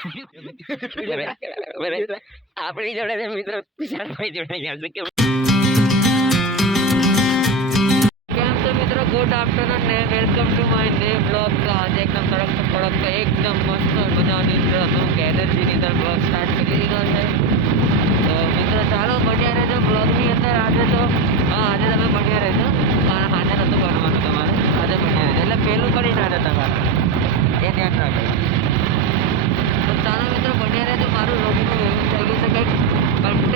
આપણી જોડે મિત્રો તુષારભાઈ જોડે ગયા છે કે કેમ ગુડ આફ્ટરનૂન ને વેલકમ ટુ માય ને બ્લોગ તો આજે એકદમ સડક તો એકદમ મસ્ત મજાની અંદર હતું કે અંદર બ્લોગ સ્ટાર્ટ કરી દીધો છે. તો મિત્રો ચાલો બન્યા રહેજો બ્લોગની અંદર. આજે તો હા આજે તમે બન્યા રહેજો. પણ આજે નહોતું બનવાનું તમારે. આજે બન્યા રહેજો. એટલે પહેલું કરી નાખે તમારે. એ ધ્યાન રાખજો તો ચાલો મિત્રો બન્યા રહેજો મારું રોગનું એવું થઈ ગયું છે કંઈક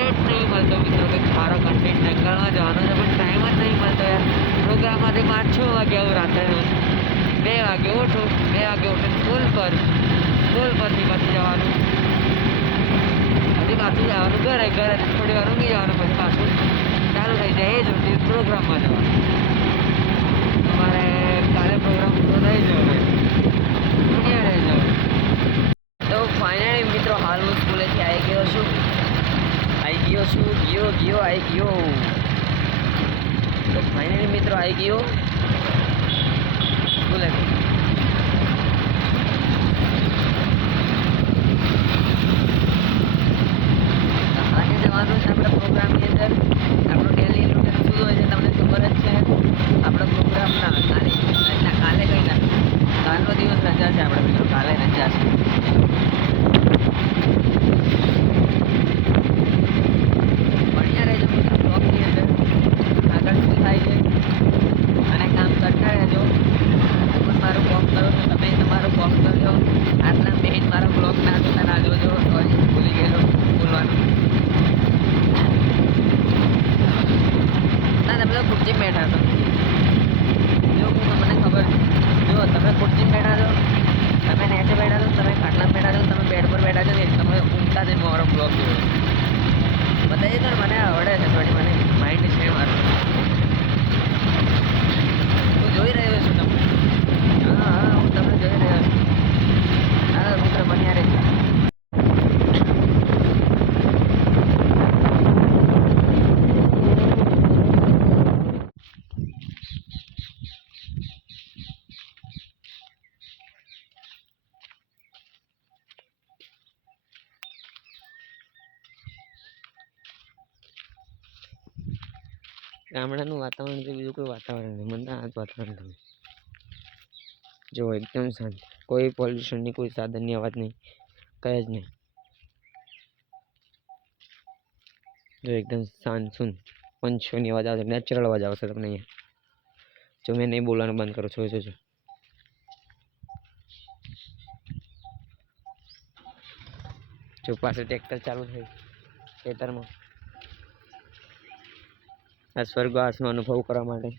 કન્ટેન્ટ નહીં મળતો મિત્રો કંઈક સારો કન્ટેન્ટ નીકળવા જવાનો છે, પણ ટાઈમ જ નહીં મળતો યાર. પ્રોગ્રામમાંથી પાંચ છ વાગે આવું રાત્રે બે વાગે ઉઠું, બે વાગે ઉઠીને સ્કૂલ પર સ્કૂલ પરથી પાછું જવાનું. પછી પાછું જવાનું, ઘરે ઘરે થોડી વાર ઊંઘી જવાનું, પછી પાછું ચાલુ થઈ જાય. એ જ પ્રોગ્રામમાં જવાનું. તમારે કાલે પ્રોગ્રામ તો થઈ જશે દુનિયા રહી જવું તો ફાઇનલી મિત્રો હાલ હું સ્કૂલેથી આવી ગયો છું આવી છું ગયો ગયો આવી ગયો. તો ફાઇનલી મિત્રો આવી ગયો. બોલે આજે જવાનું છે આપણા પ્રોગ્રામની અંદર, આપણું ડેલી શું હોય છે તમને ખબર જ છે. આપણો પ્રોગ્રામના કાલે ના કાલે કઈ ના, કાલનો દિવસ રજા છે આપણે મિત્રો, કાલે રજા છે ભણ્યા રહેજો મિત્રો બ્લોગની અંદર આગળ શું થાય છે અને કામ કરતા રહેજો હું પણ મારું કોમ કરું છું તમે તમારું કોમ કરજો આટલા મેઇન મારો બ્લોગ ના જોતા ના જોજો સોરી ભૂલી ગયેલો બોલવાનું ના તમે તો ખુરશી બેઠા છો જો હું તમને ખબર જો તમે ખુરશી બેઠા છો, તમે નેચે બેઠા છો, તમે ખાટલા બેઠા છો, તમે બેડ પર બેઠા છો ને તમે ઊંઘતા જઈને મારો બ્લોગ જોયો. બતાવીએ તો મને આવડે છે, થોડી મને માઇન્ડ છે મારું. હું જોઈ રહ્યો છું તમને હા હા હું તમને જોઈ રહ્યો છું હા મિત્ર બન્યા રહેજો ગામડાનું વાતાવરણ છે, બીજું કોઈ વાતાવરણ નહીં. મને આ જ વાતાવરણ ગમે. જો, એકદમ શાંત. કોઈ પોલ્યુશનની કોઈ સાધનની અવાજ નહીં. કંઈ જ નહીં. જો, એકદમ શાંત સુન પંચોની અવાજ આવશે નેચરલ અવાજ આવશે તમને અહીંયા. જો, મેં નહીં બોલવાનું બંધ કરું છું. જોજો. જો પાસે ટ્રેક્ટર ચાલુ થયું ખેતરમાં. આ સ્વર્ગવાસનો અનુભવ કરવા માટે.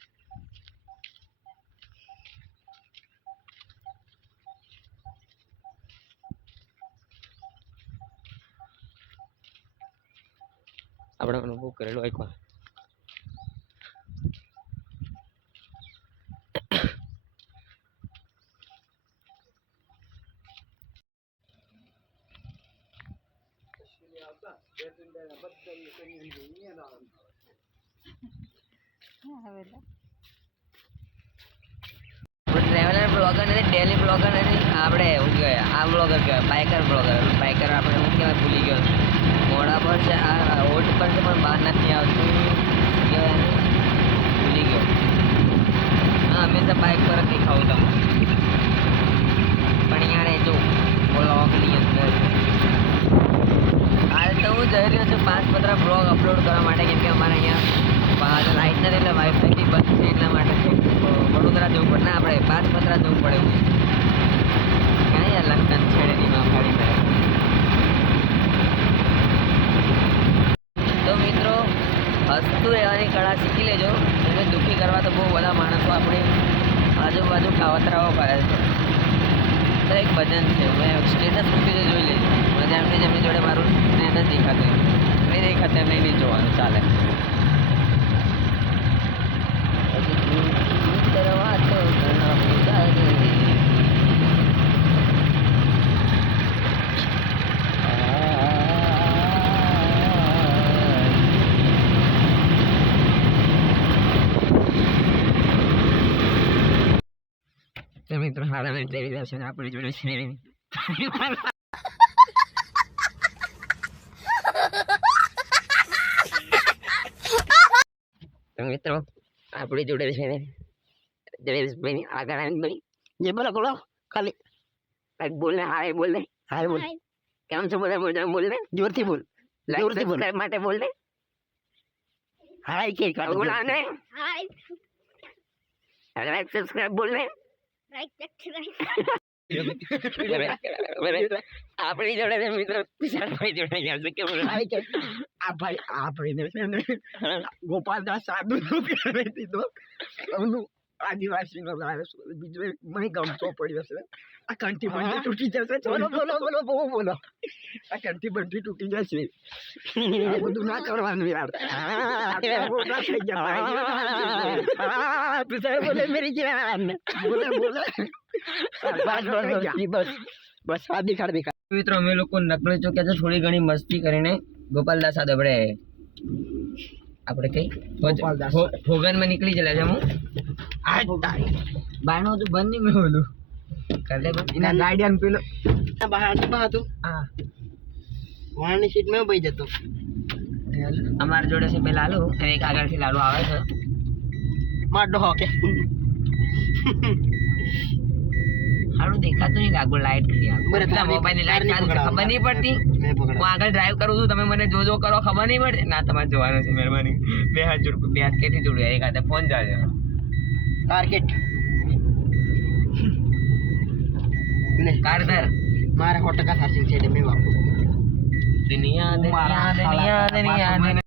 આપણે અનુભવ કરેલો એકવાર ટ્રેવલર બ્લોગર નથી, ડેલી બ્લોગર નથી. આપણે શું કહેવાય, આ બ્લોગર કહેવાય, બાઇકર બ્લોગર. બાઇકર આપણે શું કહેવાય, ભૂલી ગયો મોડા પર છે, આ ઓટ પર છે, પણ બહાર નથી આવતું. કહેવાય ભૂલી ગયો. હા હંમેશા બાઇક પર જ દેખાવું તમે પણ યાર જો બ્લોગની અંદર હાલ તો હું જઈ રહ્યો છું પાંચ પત્ર બ્લોગ અપલોડ કરવા માટે, કેમ કે અમારે અહીંયા બહાર લાઈટ નથી એટલે વાઈફાઈ બી બંધ છે એટલા માટે છે વડોદરા જવું પડે ના આપણે જવું પડે ફાડી મેળે તો મિત્રો, હસતું રહેવાની કળા શીખી લેજો. એને દુઃખી કરવા તો બહુ બધા માણસો આપણી આજુબાજુ કાવતરાઓ કરે છે. તો એક ભજન છે. મેં સ્ટેટસ મૂકી જોઈ લેજો. મને એમની જેમની જોડે મારું સ્ટેટસ દેખાતું નહીં દેખાતું એમને નહીં જોવાનું. ચાલે. મિત્રો હારામાં જઈ રહ્યા છે આપણે જોડે છે મિત્રો આપણી જોડે છે ને દેવેશભાઈની આગળ આનંદભાઈ જે બોલો બોલો ખાલી. લાઈક બોલ ને હાય બોલ ને. હાય બોલ. કેમ છો બધા મજા બોલ ને. જોરથી બોલ. જોરથી બોલ. માટે બોલ ને. હાય કે બોલા ને હાય લાઈક સબસ્ક્રાઇબ બોલ ને. આપણી જોડે મિત્રો તુષારભાઈ જોડે ગયા છે કેમ કે આ ભાઈ આ છે ને ગોપાલદાસ સાધુ દીધો એમનું આદિવાસી નો ગાયો છે. બીજો મને ગમતો પડ્યો છે. આ કંઠી બંધી તૂટી જશે. બોલો બોલો બોલો બહુ બોલો આ કંઠી બંધી તૂટી જશે. આ બધું ના કરવાનું યાર. મોટા થઈ ગયા. તું સાહેબ બોલે મેરી જાન. બોલે બોલે. બસ બસ બસ બસ આ દેખાડ દેખાડ. મિત્રો અમે લોકો નકલી ચોક્યા છે થોડી ઘણી મસ્તી કરીને ગોપાલદાસ સાથે આપણે આપણે કઈ? ગોપાલદાસ. ભોગનમાં નીકળી ગયેલા છે હું આ બાયણો તો બંધ નહીં મેં ઓલું. કર એના ગાર્ડિયન પેલો બહાર બહાર હતું. હા. વાળની સીટ મેં બેસી જતો અમારા જોડે છે બે લાલુ અને એક આગળથી લાલુ આવે છે. માર હોકે હારું દેખાતું નહીં લાગુ લાઈટ કરી બરાબર, મોબાઈલની લાઈટ ચાલુ ખબર નહીં પડતી. હું આગળ ડ્રાઈવ કરું છું તમે મને જોજો કરો ખબર નહીં પડે ના તમારે જોવાનું છે મહેરબાની. બે હાથ જોડ બે હાથ કેથી જોડ્યા? એક હાથે ફોન ચાલશે ટાર્ગેટ લે કારધર મારે સો ટકા સાચી છે એટલે મેં વાપરું દુનિયા દુનિયા દુનિયા દુનિયા